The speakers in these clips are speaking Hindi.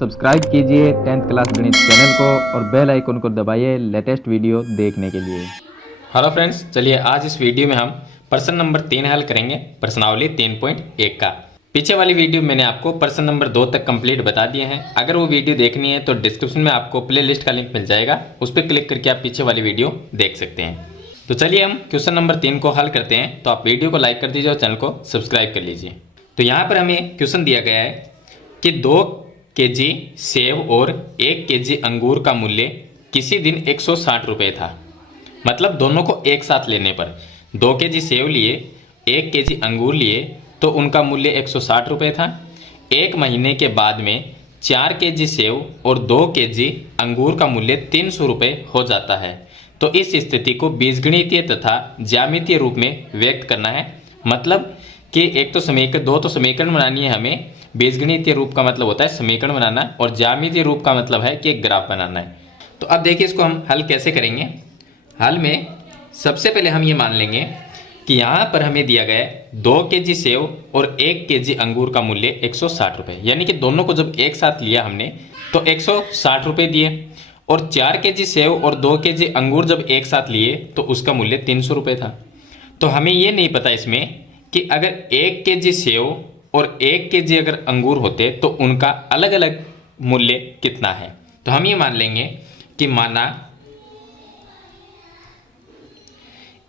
सब्सक्राइब कीजिए 10th क्लास गणित चैनल को और बेल आइकन को दबाइए लेटेस्ट वीडियो देखने के लिए। हेलो फ्रेंड्स, चलिए आज इस वीडियो में हम प्रश्न नंबर 3 हल करेंगे, प्रश्नावली 3.1 का। पीछे वाली वीडियो मैंने आपको प्रश्न नंबर 2 तक कंप्लीट बता दिए हैं। अगर वो वीडियो देखनी है तो डिस्क्रिप्शन में आपको प्लेलिस्ट का लिंक मिल जाएगा, उस पर क्लिक करके आप पीछे वाली वीडियो देख सकते हैं। तो चलिए हम क्वेश्चन नंबर 3 को हल करते हैं। तो आप वीडियो को लाइक कर दीजिए और चैनल को सब्सक्राइब कर लीजिए। तो यहाँ पर हमें क्वेश्चन दिया गया है कि 2 केजी सेब और 1 केजी अंगूर का मूल्य किसी दिन 160 रुपये था। मतलब दोनों को एक साथ लेने पर 2 केजी सेब लिए, 1 केजी अंगूर लिए तो उनका मूल्य 160 रुपये था। एक महीने के बाद में 4 केजी सेब और 2 केजी अंगूर का मूल्य 300 रुपये हो जाता है। तो इस स्थिति को बीजगणितीय तथा ज्यामितीय रूप में व्यक्त करना है। मतलब कि एक तो समीकरण, दो तो समीकरण बनानी है हमें। बीजगणितीय रूप का मतलब होता है समीकरण बनाना और ज्यामितीय रूप का मतलब है कि एक ग्राफ बनाना है। तो अब देखिए इसको हम हल कैसे करेंगे। हल में सबसे पहले हम ये मान लेंगे कि यहाँ पर हमें दिया गया है 2 केजी सेब और 1 केजी अंगूर का मूल्य 160 रुपये, यानी कि दोनों को जब एक साथ लिया हमने तो 160 रुपये दिए। और 4 केजी सेब और 2 केजी अंगूर जब एक साथ लिए तो उसका मूल्य 300 रुपये था। तो हमें ये नहीं पता इसमें कि अगर 1 केजी सेब और 1 केजी अगर अंगूर होते तो उनका अलग अलग मूल्य कितना है। तो हम ये मान लेंगे कि माना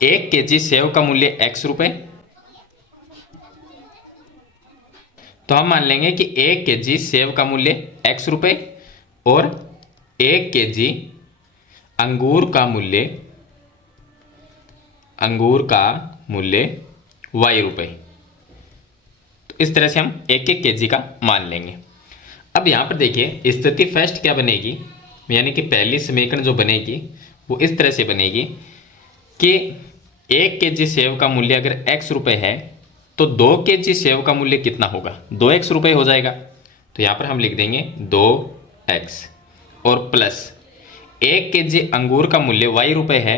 1 केजी सेब का मूल्य x रुपये, तो हम मान लेंगे कि 1 केजी सेब का मूल्य x रुपये और 1 केजी अंगूर का मूल्य y रुपये। तो इस तरह से हम 1-1 केजी का मान लेंगे। अब यहाँ पर देखिए स्थिति फर्स्ट क्या बनेगी, यानी कि पहली समीकरण जो बनेगी वो इस तरह से बनेगी कि 1 केजी सेब का मूल्य अगर x रुपये है तो 2 केजी सेब का मूल्य कितना होगा, 2x रुपये हो जाएगा। तो यहाँ पर हम लिख देंगे 2x और प्लस 1 केजी अंगूर का मूल्य y रुपये है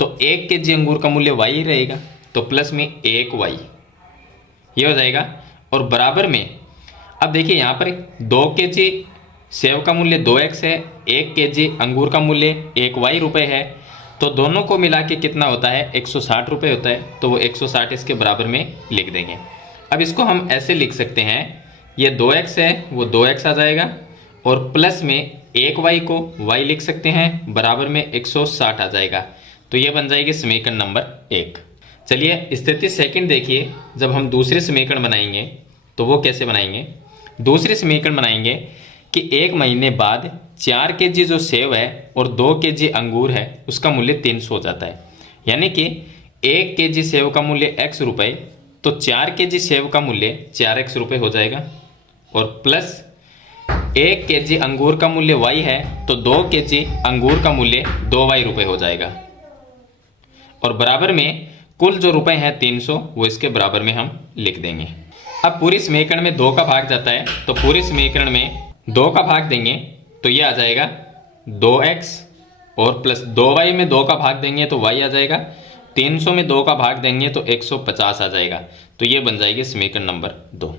तो 1 केजी अंगूर का मूल्य y रहेगा, तो प्लस में 1y ये हो जाएगा। और बराबर में अब देखिए यहाँ पर 2 केजी सेब का मूल्य 2x है, 1 केजी अंगूर का मूल्य 1y रुपये है, तो दोनों को मिला के कितना होता है 160 रुपये होता है। तो वो 160 इसके बराबर में लिख देंगे। अब इसको हम ऐसे लिख सकते हैं, ये 2x है वो 2x आ जाएगा और प्लस में 1y को y लिख सकते हैं, बराबर में 160 आ जाएगा। तो ये बन जाएगी समीकरण नंबर 1। चलिए स्थिति सेकंड देखिए, जब हम दूसरे समीकरण बनाएंगे तो वो कैसे बनाएंगे। दूसरे समीकरण बनाएंगे कि 1 महीने बाद 4 केजी जो सेब है और 2 केजी अंगूर है उसका मूल्य 300 हो जाता है। यानी कि 1 केजी सेब का मूल्य x रुपये तो 4 केजी सेब का मूल्य 4x रुपये हो जाएगा और प्लस 1 केजी अंगूर का मूल्य y है तो 2 केजी अंगूर का मूल्य 2y रुपये हो जाएगा और बराबर में कुल जो रुपए हैं 300 वो इसके बराबर में हम लिख देंगे। अब पूरी समीकरण में 2 का भाग जाता है तो पूरी समीकरण में 2 का भाग देंगे तो ये आ जाएगा 2x और प्लस 2y में 2 का भाग देंगे तो y आ जाएगा, 300 में 2 का भाग देंगे तो 150 आ जाएगा। तो ये बन जाएगी समीकरण नंबर 2।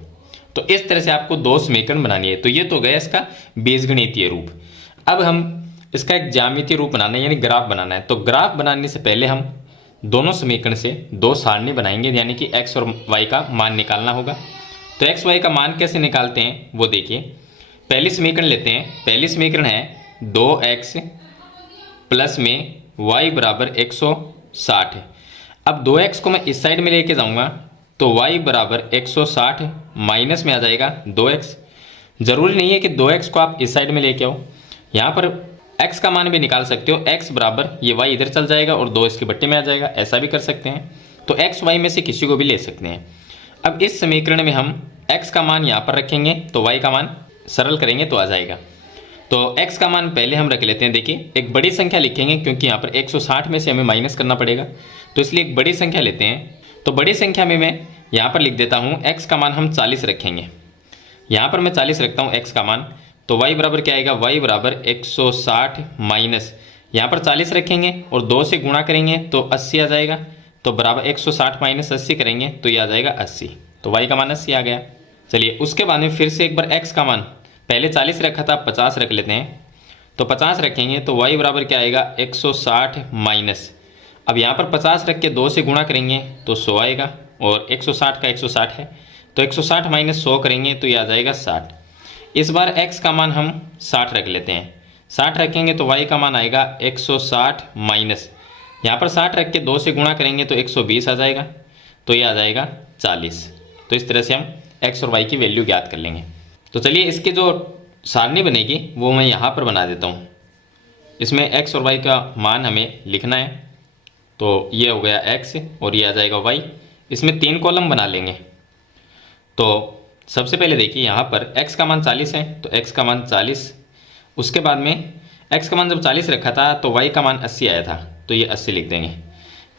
तो इस तरह से आपको 2 समीकरण बनानी है। तो ये तो गया इसका बीजगणितीय रूप। अब हम इसका एक ज्यामितीय रूप बनाना है, यानी ग्राफ बनाना है। तो ग्राफ बनाने से पहले हम दोनों समीकरण से 2 सारणी बनाएंगे, यानी कि x और y का मान निकालना होगा। तो x y का मान कैसे निकालते हैं वो देखिए। पहली समीकरण लेते हैं। पहली समीकरण है 2x प्लस में y बराबर 160 है। अब 2x को मैं इस साइड में लेके जाऊंगा तो y बराबर 160 माइनस में आ जाएगा 2x। जरूरी नहीं है कि 2x को आप इस साइड में लेके आओ, यहाँ पर x का मान भी निकाल सकते हो। x बराबर ये y इधर चल जाएगा और 2 इसके बट्टे में आ जाएगा, ऐसा भी कर सकते हैं। तो x y में से किसी को भी ले सकते हैं। अब इस समीकरण में हम x का मान यहाँ पर रखेंगे तो y का मान सरल करेंगे तो आ जाएगा। तो x का मान पहले हम रख लेते हैं। देखिए एक बड़ी संख्या लिखेंगे क्योंकि यहाँ पर 160 में से हमें माइनस करना पड़ेगा, तो इसलिए एक बड़ी संख्या लेते हैं। तो बड़ी संख्या में मैं यहाँ पर लिख देता हूँ x का मान हम 40 रखेंगे। यहाँ पर मैं 40 रखता हूँ x का मान। तो y बराबर क्या आएगा, y बराबर 160 माइनस यहाँ पर 40 रखेंगे और 2 से गुणा करेंगे तो 80 आ जाएगा। तो बराबर 160 माइनस 80 करेंगे तो ये आ जाएगा 80। तो y का मान 80 आ गया। चलिए उसके बाद में फिर से एक बार x का मान पहले 40 रखा था, 50 रख लेते हैं। तो 50 रखेंगे तो y बराबर क्या आएगा 160 माइनस, अब यहाँ पर 50 रख के 2 से गुणा करेंगे तो 100 आएगा, और 160 का 160 है तो 160 माइनस 100 करेंगे तो ये आ जाएगा 60। इस बार x का मान हम 60 रख लेते हैं, 60 रखेंगे तो y का मान आएगा 160 माइनस, यहाँ पर 60 रख के 2 से गुणा करेंगे तो 120 आ जाएगा, तो ये आ जाएगा 40। तो इस तरह से हम x और y की वैल्यू ज्ञात कर लेंगे। तो चलिए इसकी जो सारणी बनेगी वो मैं यहाँ पर बना देता हूँ। इसमें x और y का मान हमें लिखना है, तो ये हो गया x और ये आ जाएगा y। इसमें 3 कॉलम बना लेंगे। तो सबसे पहले देखिए यहाँ पर x का मान 40 है तो x का मान 40, उसके बाद में x का मान जब 40 रखा था तो y का मान 80 आया था तो ये 80 लिख देंगे।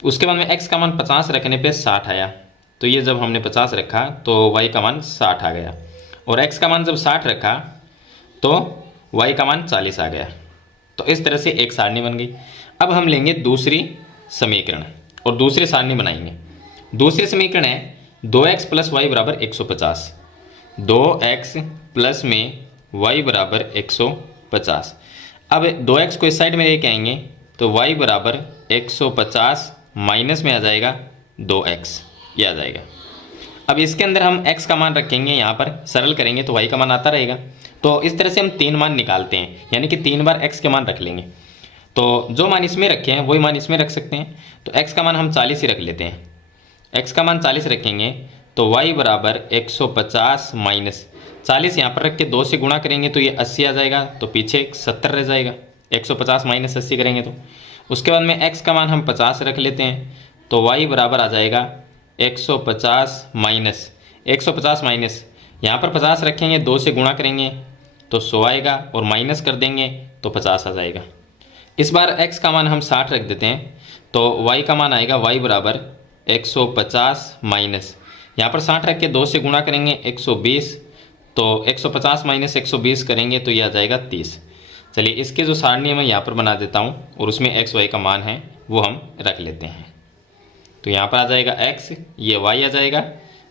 उसके बाद में x का मान 50 रखने पे 60 आया, तो ये जब हमने 50 रखा तो y का मान 60 आ गया, और x का मान जब 60 रखा तो y का मान 40 आ गया। तो इस तरह से एक सारणी बन गई। अब हम लेंगे दूसरी समीकरण और दूसरी सारणी बनाएंगे। दूसरी समीकरण है 2x प्लस वाई बराबर 150, 2x प्लस में y बराबर 150। अब 2x को इस साइड में लेके आएंगे तो y बराबर 150 माइनस में आ जाएगा 2x, ये आ जाएगा। अब इसके अंदर हम x का मान रखेंगे, यहाँ पर सरल करेंगे तो y का मान आता रहेगा। तो इस तरह से हम 3 मान निकालते हैं, यानी कि 3 बार x के मान रख लेंगे। तो जो मान इसमें रखे हैं वही मान इसमें रख सकते हैं। तो x का मान हम 40 ही रख लेते हैं, x का मान 40 रखेंगे तो y बराबर 150 माइनस 40 यहाँ पर रख के 2 से गुणा करेंगे तो ये 80 आ जाएगा, तो पीछे 70 रह जाएगा। 150 माइनस 80 करेंगे तो उसके बाद में x का मान हम 50 रख लेते हैं, तो y बराबर आ जाएगा 150 माइनस 150 माइनस यहाँ पर 50 रखेंगे 2 से गुणा करेंगे तो 100 आएगा, और माइनस कर देंगे तो 50 आ जाएगा। इस बार x का मान हम 60 रख देते हैं, तो y का मान आएगा y बराबर 150 माइनस यहाँ पर 60 रख के 2 से गुणा करेंगे 120, तो 150 माइनस 120 करेंगे तो ये आ जाएगा 30। चलिए इसके जो सारणी है मैं यहाँ पर बना देता हूँ और उसमें x y का मान है वो हम रख लेते हैं। तो यहाँ पर आ जाएगा x, ये y आ जाएगा,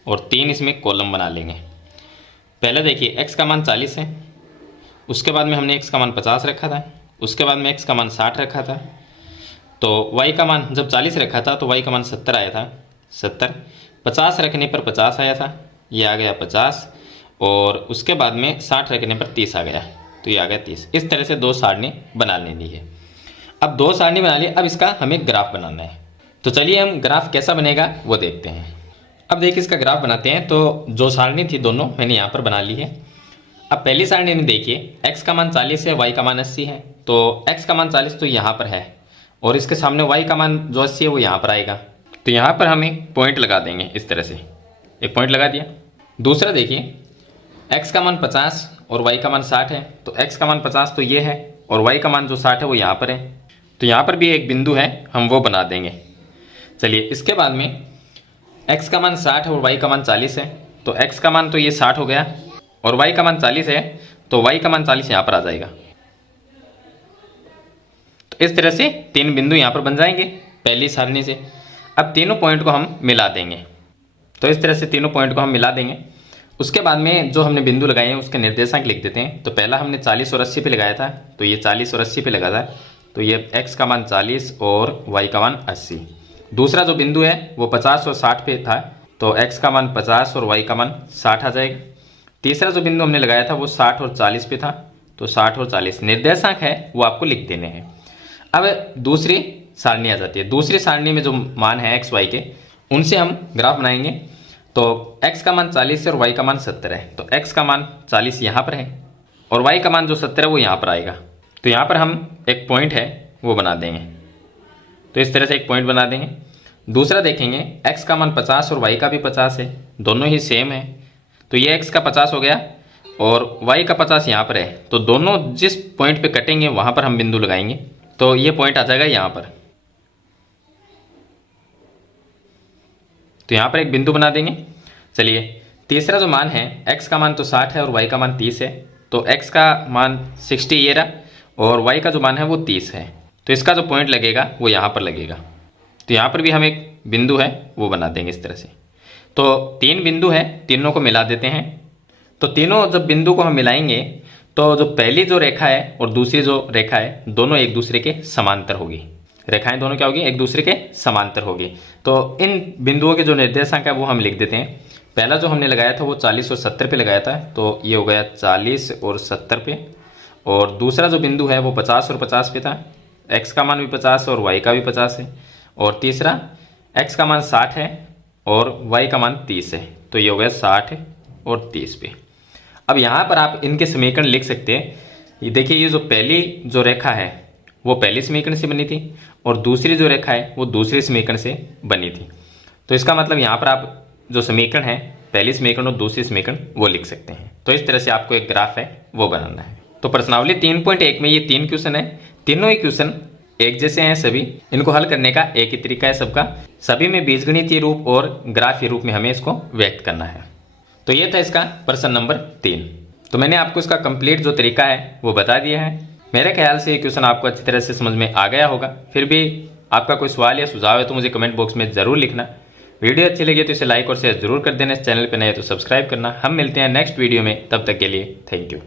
और 3 इसमें कॉलम बना लेंगे। पहले देखिए x का मान 40 है, उसके बाद में हमने x का मान 50 रखा था, उसके बाद में x का मान 60 रखा था, तो y का मान जब 40 रखा था तो y का मान 70 आया था, 70 50 रखने पर 50 आया था, ये आ गया 50, और उसके बाद में 60 रखने पर 30 आ गया, तो ये आ गया 30। इस तरह से 2 सारणी बना लेनी है। अब 2 सारणी बना ली, अब इसका हमें ग्राफ बनाना है। तो चलिए हम ग्राफ कैसा बनेगा वो देखते हैं। अब देखिए इसका ग्राफ बनाते हैं। तो जो सारणी थी दोनों मैंने यहाँ पर बना ली है। अब पहली सारणी में देखिए x का मान 40 है, y का मान 80 है, तो x का मान 40 तो यहाँ पर है, और इसके सामने y का मान जो 80 है वो यहाँ पर आएगा। तो यहाँ पर हम एक पॉइंट लगा देंगे, इस तरह से एक पॉइंट लगा दिया। दूसरा देखिए x का मान 50 और y का मान 60 है, तो x का मान 50 तो ये है, और y का मान जो 60 है वो यहाँ पर है, तो यहाँ पर भी एक बिंदु है, हम वो बना देंगे। चलिए इसके बाद में x का मान 60 है और y का मान 40 है, तो x का मान तो ये 60 हो गया, और y का मान 40 है, तो y का मान 40 यहाँ पर आ जाएगा। तो इस तरह से 3 बिंदु यहाँ पर बन जाएंगे पहली सारणी से। अब तीनों पॉइंट को हम मिला देंगे, तो इस तरह से तीनों पॉइंट को हम मिला देंगे। उसके बाद में जो हमने बिंदु लगाए हैं उसके निर्देशांक लिख देते हैं। तो पहला हमने 40 और 80 पे लगाया था, तो ये 40 और 80 पे लगा था, तो ये x का मान 40 और y का मान 80। दूसरा जो बिंदु है वो 50 और 60 पे था, तो x का मान 50 और y का मान 60 आ जाएगा। तीसरा जो बिंदु हमने लगाया था वो 60 और 40 पे था, तो 60 और 40 निर्देशांक है वो आपको लिख देने हैं। अब दूसरी सारणी आ जाती है। दूसरी सारणी में जो मान है x y के, उनसे हम ग्राफ बनाएंगे। तो x का मान 40 है और y का मान 70 है, तो x का मान 40 यहाँ पर है और y का मान जो 70 है वो यहाँ पर आएगा। तो यहाँ पर हम एक पॉइंट है वो बना देंगे, तो इस तरह से एक पॉइंट बना देंगे। दूसरा देखेंगे x का मान 50 और y का भी 50 है, दोनों ही सेम है, तो ये x का 50 हो गया और y का 50 यहाँ पर है, तो दोनों जिस पॉइंट पे कटेंगे वहाँ पर हम बिंदु लगाएंगे। तो ये पॉइंट आ जाएगा यहाँ पर, तो यहाँ पर एक बिंदु बना देंगे। चलिए तीसरा जो मान है x का मान तो 60 है और y का मान 30 है, तो x का मान 60 ये रहा और y का जो मान है वो 30 है, तो इसका जो पॉइंट लगेगा वो यहाँ पर लगेगा। तो यहाँ पर भी हम एक बिंदु है वो बना देंगे इस तरह से। तो 3 बिंदु है, तीनों को मिला देते हैं। तो तीनों जब बिंदु को हम मिलाएंगे तो जो पहली जो रेखा है और दूसरी जो रेखा है दोनों एक दूसरे के समांतर होगी। रेखाएं दोनों क्या होगी, एक दूसरे के समांतर होगी। तो इन बिंदुओं के जो निर्देशांक है वो हम लिख देते हैं। पहला जो हमने लगाया था वो 40 और 70 पे लगाया था, तो ये हो गया 40 और 70 पे। और दूसरा जो बिंदु है वो 50 और 50 पे था, x का मान भी 50 और y का भी 50 है। और तीसरा x का मान 60 है और y का मान 30 है, तो ये हो गया 60 और 30 पे। अब यहाँ पर आप इनके समीकरण लिख सकते हैं। ये देखिए, ये जो पहली जो रेखा है वो पहली समीकरण से बनी थी और दूसरी जो रेखा है वो दूसरी समीकरण से बनी थी। तो इसका मतलब यहाँ पर आप जो समीकरण है, पहली समीकरण और दूसरी समीकरण, वो लिख सकते हैं। तो इस तरह से आपको एक ग्राफ है वो बनाना है। तो प्रश्नावली 3.1 में ये 3 क्वेश्चन है, तीनों ही क्वेश्चन एक जैसे हैं सभी। इनको हल करने का एक ही तरीका है सबका, सभी में बीजगणितीय रूप और ग्राफीय रूप में हमें इसको व्यक्त करना है। तो ये था इसका प्रश्न नंबर 3। तो मैंने आपको इसका कंप्लीट जो तरीका है वो बता दिया है। मेरे ख्याल से ये क्वेश्चन आपको अच्छी तरह से समझ में आ गया होगा। फिर भी आपका कोई सवाल या सुझाव है तो मुझे कमेंट बॉक्स में ज़रूर लिखना। वीडियो अच्छी लगी तो इसे लाइक और शेयर जरूर कर देना। इस चैनल पर नए तो सब्सक्राइब करना। हम मिलते हैं नेक्स्ट वीडियो में, तब तक के लिए थैंक यू।